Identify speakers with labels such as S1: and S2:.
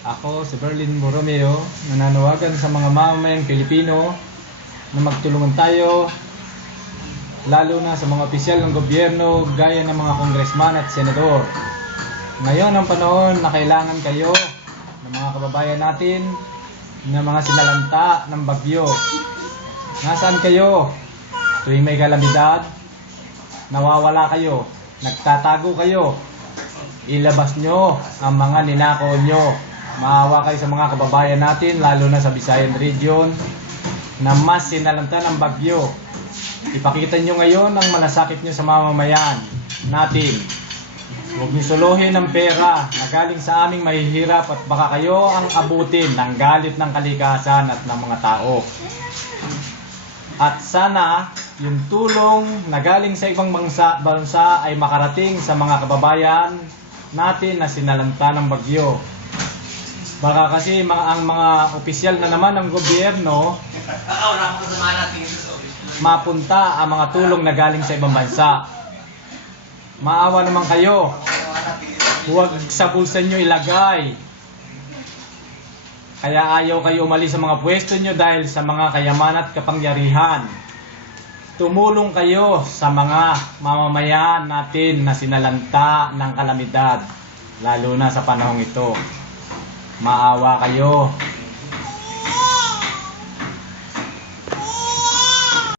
S1: Ako, si Berlin Borromeo, nananawagan sa mga mamamayang Pilipino na magtulungan tayo, lalo na sa mga opisyal ng gobyerno gaya ng mga kongresman at senador. Ngayon ang panahon na kailangan kayo ng mga kababayan natin na mga sinalanta ng bagyo. Nasaan kayo? Tuwing may kalamidad, nawawala kayo, nagtatago kayo, ilabas nyo ang mga ninakaw nyo. Maawa kayo sa mga kababayan natin, lalo na sa Visayan Region, na mas sinalanta ng bagyo. Ipakita nyo ngayon ang malasakit nyo sa mamamayan natin. Huwag niyo suluhin ng pera na galing sa aming mahihirap at baka kayo ang abutin ng galit ng kalikasan at ng mga tao. At sana yung tulong na galing sa ibang bansa, bansa ay makarating sa mga kababayan natin na sinalanta ng bagyo. Baka kasi mga, ang mga opisyal na naman ng gobyerno mapunta ang mga tulong na galing sa ibang bansa. Maawa naman kayo. Huwag sa bulsa nyo ilagay. Kaya ayaw kayo umalis sa mga pwesto nyo dahil sa mga kayaman at kapangyarihan. Tumulong kayo sa mga mamamayan natin na sinalanta ng kalamidad, lalo na sa panahong ito. Maawa kayo